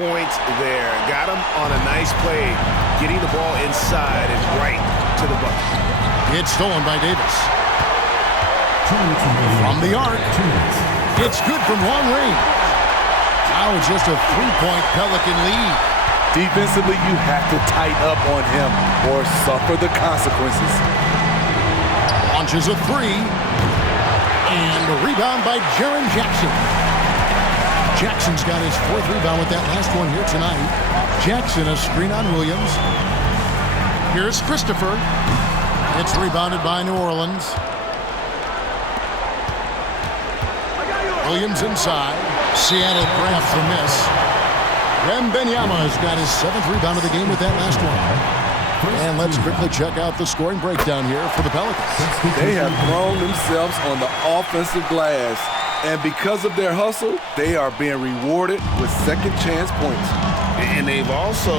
Points there. Got him on a nice play, getting the ball inside and right to the bucket. It's stolen by Davis. From the arc. It's good from long range. Now just a 3-point Pelican lead. Defensively, you have to tighten up on him or suffer the consequences. Launches a three. And a rebound by Jaren Jackson. Jackson's got his 4th rebound with that last one here tonight. Jackson, a screen on Williams. Here's Christopher. It's rebounded by New Orleans. Williams inside. Seattle grabs the miss. Wembanyama has got his 7th rebound of the game with that last one. And let's quickly check out the scoring breakdown here for the Pelicans. They have thrown themselves on the offensive glass. And because of their hustle, they are being rewarded with second chance points. And they've also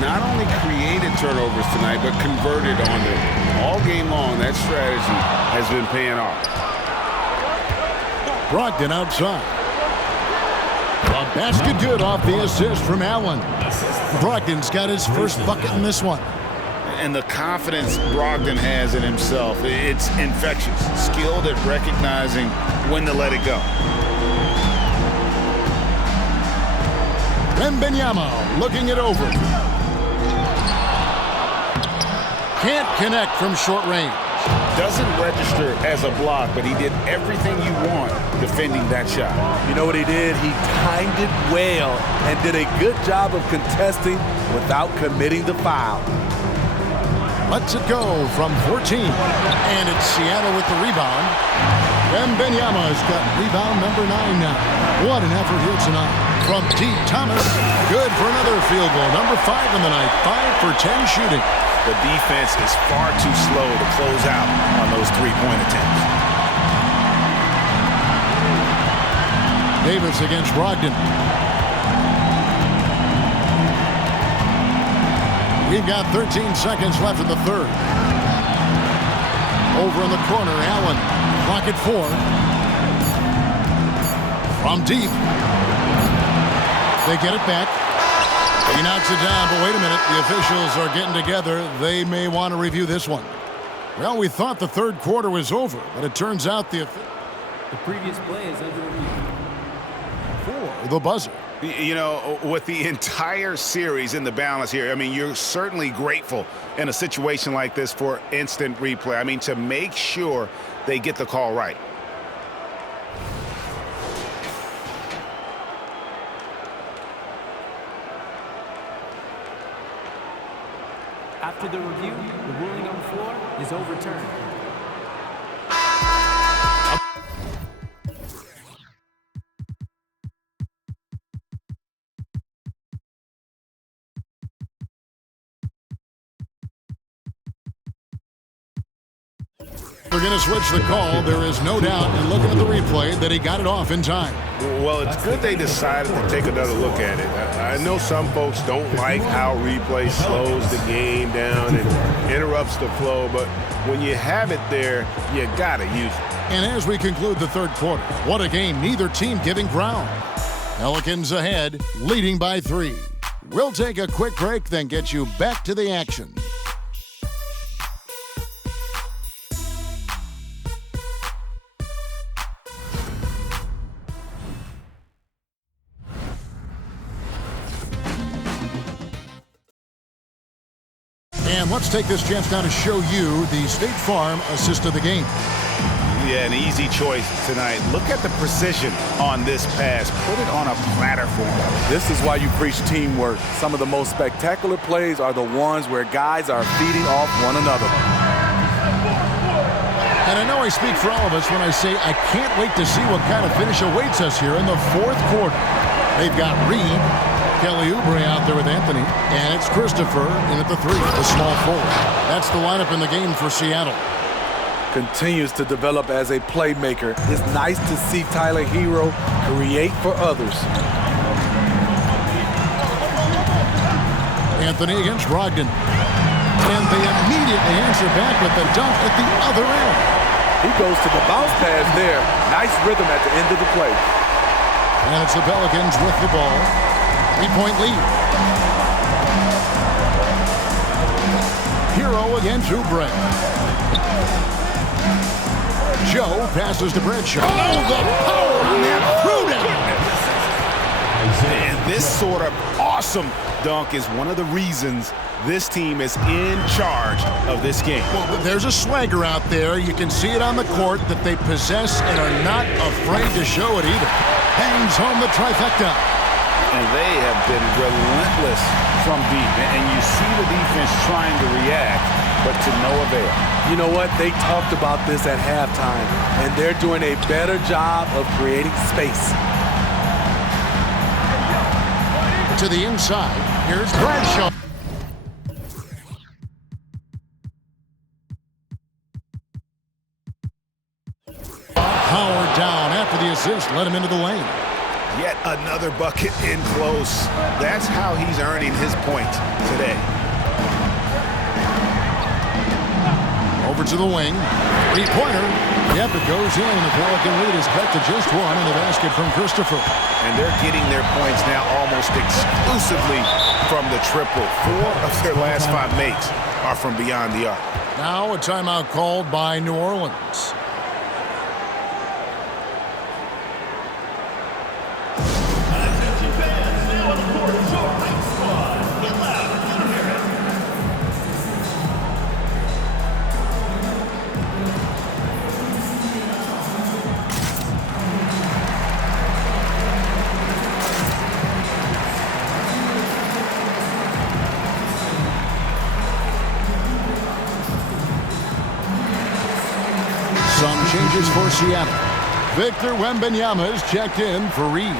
not only created turnovers tonight, but converted on them. All game long, that strategy has been paying off. Brogdon outside. A basket good off the assist from Allen. Brogdon's got his first bucket in this one. And the confidence Brogdon has in himself, it's infectious. Skilled at recognizing when to let it go. Wembanyama looking it over. Can't connect from short range. Doesn't register as a block, but he did everything you want defending that shot. You know what he did? He timed it well and did a good job of contesting without committing the foul. Lets it go from 14. And it's Seattle with the rebound. Wembanyama has got rebound number 9 now. What an effort here tonight. From D. Thomas. Good for another field goal. Number 5 in the night. 5 for 10 shooting. The defense is far too slow to close out on those 3-point attempts. Davis against Brogdon. We've got 13 seconds left in the third. Over in the corner, Allen. Clock at 4. From deep. They get it back. He knocks it down, but wait a minute. The officials are getting together. They may want to review this one. Well, we thought the third quarter was over, but it turns out the previous play is under review. For the buzzer. You know, with the entire series in the balance here, I mean, you're certainly grateful in a situation like this for instant replay. I mean, to make sure they get the call right. After the review, the ruling on the floor is overturned. They're going to switch the call. There is no doubt, in looking at the replay, that he got it off in time. Well, it's good they decided to take another look at it. I know some folks don't like how replay slows the game down and interrupts the flow, but when you have it there, you got to use it. And as we conclude the third quarter, what a game. Neither team giving ground. Pelicans ahead, leading by 3. We'll take a quick break, then get you back to the action. And let's take this chance now to show you the State Farm assist of the game. Yeah, an easy choice tonight. Look at the precision on this pass. Put it on a platter for him. This is why you preach teamwork. Some of the most spectacular plays are the ones where guys are feeding off one another. And I know I speak for all of us when I say I can't wait to see what kind of finish awaits us here in the fourth quarter. They've got Reed, Kelly Oubre out there with Anthony, and it's Christopher in at the 3, the small forward. That's the lineup in the game for Seattle. Continues to develop as a playmaker. It's nice to see Tyler Hero create for others. Anthony against Brogdon. And they immediately answer back with the dunk at the other end. He goes to the bounce pass there. Nice rhythm at the end of the play. And it's the Pelicans with the ball. 3-point lead. Hero against Oubre. Joe passes to Bradshaw. Oh, the power on that throw-down. And this sort of awesome dunk is one of the reasons this team is in charge of this game. Well, there's a swagger out there. You can see it on the court that they possess and are not afraid to show it either. Hangs home the trifecta. And they have been relentless from deep. And you see the defense trying to react, but to no avail. You know what? They talked about this at halftime, and they're doing a better job of creating space. To the inside, here's Bradshaw. Howard down after the assist, let him into the lane. Yet another bucket in close. That's how he's earning his points today. Over to the wing. Three-pointer. Yep, it goes in, and the Pelican lead is cut to just one in the basket from Christopher. And they're getting their points now almost exclusively from the triple. 4 of their last 5 makes are from beyond the arc. Now a timeout called by New Orleans. Some changes for Seattle. Victor Wembanyama is checked in for Reed.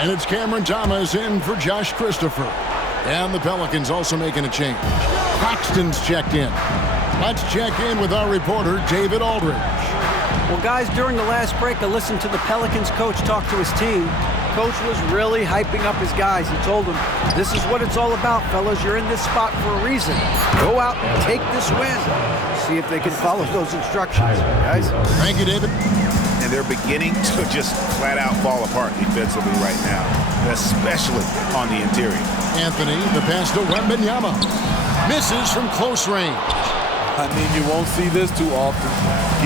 And it's Cameron Thomas in for Josh Christopher. And the Pelicans also making a change. Claxton's checked in. Let's check in with our reporter, David Aldridge. Well, guys, during the last break, I listened to the Pelicans coach talk to his team. Coach was really hyping up his guys. He told them, this is what it's all about, fellas. You're in this spot for a reason. Go out and take this win. See if they can follow those instructions, guys. Thank you, David. And they're beginning to just flat out fall apart defensively right now, especially on the interior. Anthony, the pass to Wembanyama. Misses from close range. I mean, you won't see this too often.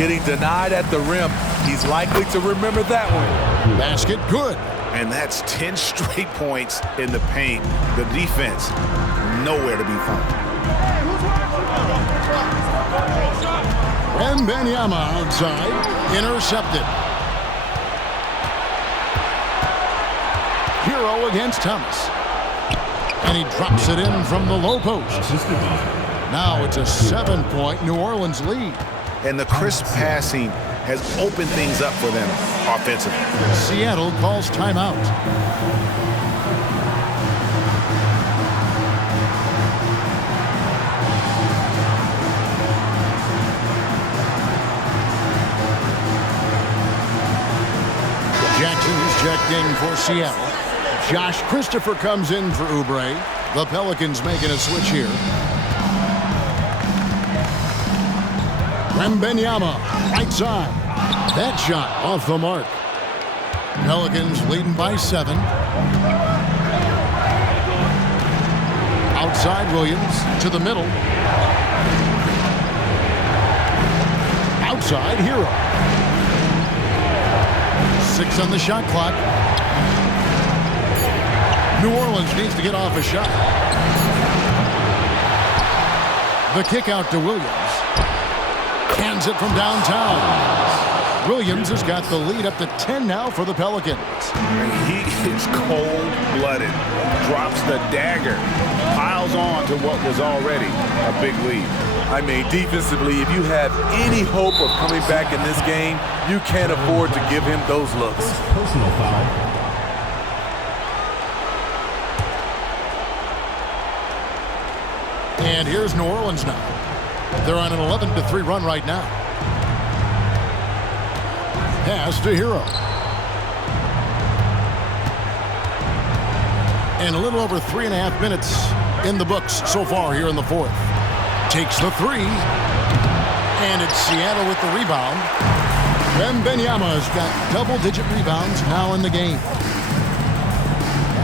Getting denied at the rim, he's likely to remember that one. Basket good. And that's 10 straight points in the paint. The defense, nowhere to be found. Wembanyama outside, intercepted. Hero against Thomas. And he drops it in from the low post. Now it's a 7-point New Orleans lead. And the crisp passing has opened things up for them offensively. Seattle calls timeout. Jackson's checked in for Seattle. Josh Christopher comes in for Oubre. The Pelicans making a switch here. Wembanyama, right side. That shot off the mark. Pelicans leading by 7. Outside Williams to the middle. Outside Hero. 6 on the shot clock. New Orleans needs to get off a shot. The kick out to Williams. Hands it from downtown. Williams has got the lead up to 10 now for the Pelicans. He is cold-blooded. Drops the dagger. Piles on to what was already a big lead. I mean, defensively, if you have any hope of coming back in this game, you can't afford to give him those looks. Personal foul. And here's New Orleans now. They're on an 11-3 run right now. Pass to Hero. And a little over 3.5 minutes in the books so far here in the fourth. Takes the 3. And it's Seattle with the rebound. Wembanyama has got double-digit rebounds now in the game.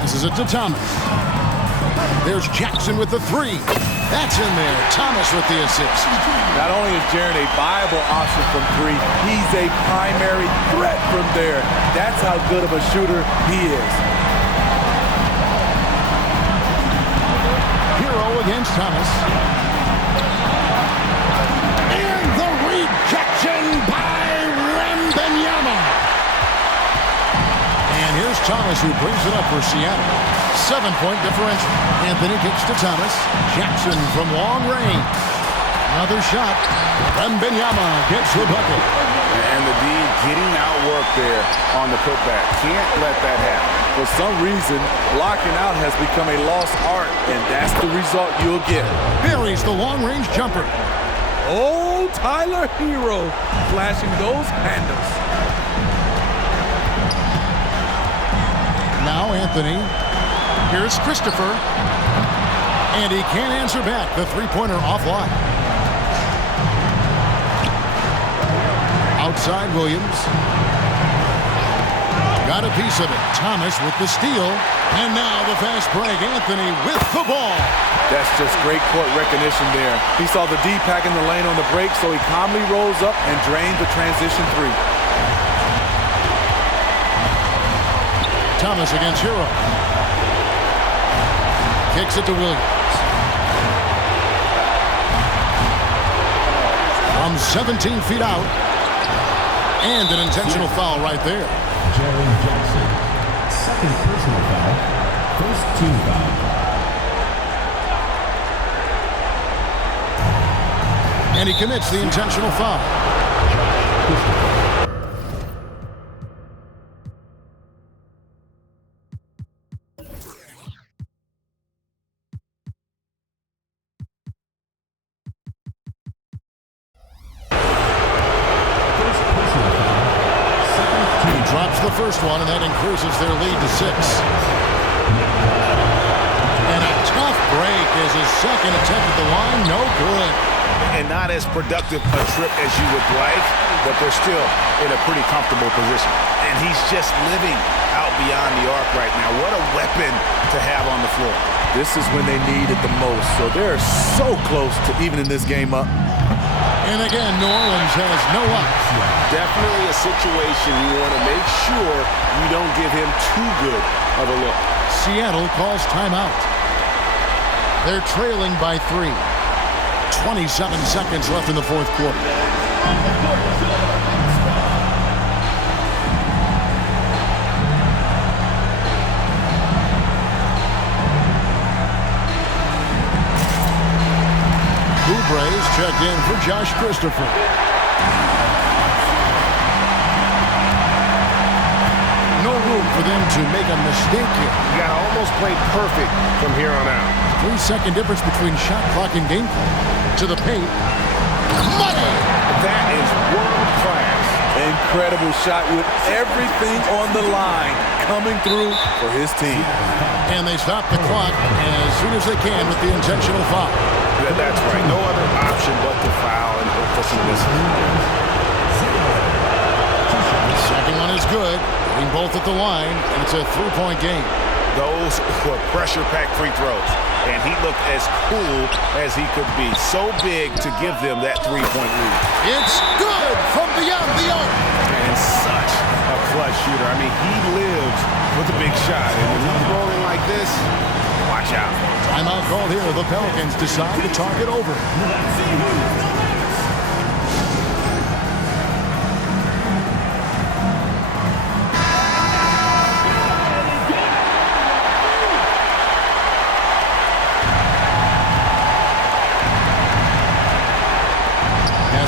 Passes it to Thomas. There's Jackson with the three. That's in there. Thomas with the assist. Not only is Jaren a viable option from three, he's a primary threat from there. That's how good of a shooter he is. Hero against Thomas. And the rejection by Wembanyama. And here's Thomas who brings it up for Seattle. 7-point differential. Anthony kicks to Thomas. Jackson from long range. Another shot. Wembanyama gets the bucket. And the D getting outworked there on the putback. Can't let that happen. For some reason, blocking out has become a lost art, and that's the result you'll get. Buries the long-range jumper. Oh, Tyler Hero flashing those handles. Now Anthony. Here's Christopher. And he can't answer back. The three-pointer offline. Outside Williams. Got a piece of it. Thomas with the steal. And now the fast break. Anthony with the ball. That's just great court recognition there. He saw the D pack in the lane on the break, so he calmly rolls up and drained the transition three. Thomas against Hero. Kicks it to Williams. From 17 feet out. And an intentional foul right there. Jaren Jackson. Second personal foul. First team foul. And he commits the intentional foul. Drops the first one, and that increases their lead to 6. And a tough break is his second attempt at the line. No good. And not as productive a trip as you would like, but they're still in a pretty comfortable position. And he's just living out beyond the arc right now. What a weapon to have on the floor. This is when they need it the most, so they're so close to evening this game up. And again, New Orleans has no luck. Definitely a situation you want to make sure you don't give him too good of a look. Seattle calls timeout. They're trailing by 3. 27 seconds left in the fourth quarter. Oubre's checked in for Josh Christopher. No room for them to make a mistake here. You got to almost play perfect from here on out. 3-second difference between shot clock and game clock. To the paint. Money! That is world class. Incredible shot with everything on the line coming through for his team. And they stop the clock as soon as they can with the intentional foul. Yeah, that's right. No other option but to foul and hope for some discipline. Second one is good. Hitting both at the line, and it's a 3-point game. Those were pressure-packed free throws, and he looked as cool as he could be. So big to give them that 3-point lead. It's good from beyond the arc. And such a clutch shooter. I mean, he lives with a big shot, and when he's rolling like this, watch out. Timeout called here. The Pelicans decide to talk it over.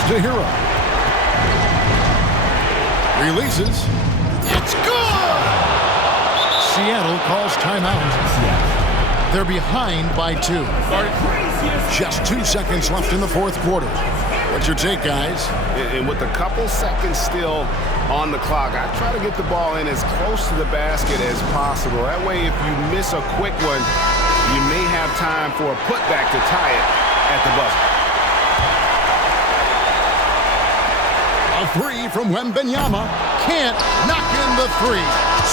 To Hero. Releases. It's good! Seattle calls timeout. They're behind by 2. Just 2 seconds left in the fourth quarter. What's your take, guys? And with a couple seconds still on the clock, I try to get the ball in as close to the basket as possible. That way, if you miss a quick one, you may have time for a putback to tie it at the buzzer. A 3 from Wembanyama. Can't knock in the 3.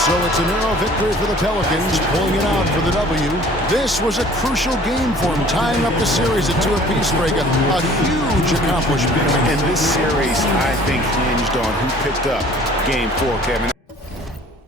So it's a narrow victory for the Pelicans, pulling it out for the W. This was a crucial game for them, tying up the series at 2 apiece, Greg. A huge accomplishment. And this series, I think, hinged on who picked up Game 4, Kevin.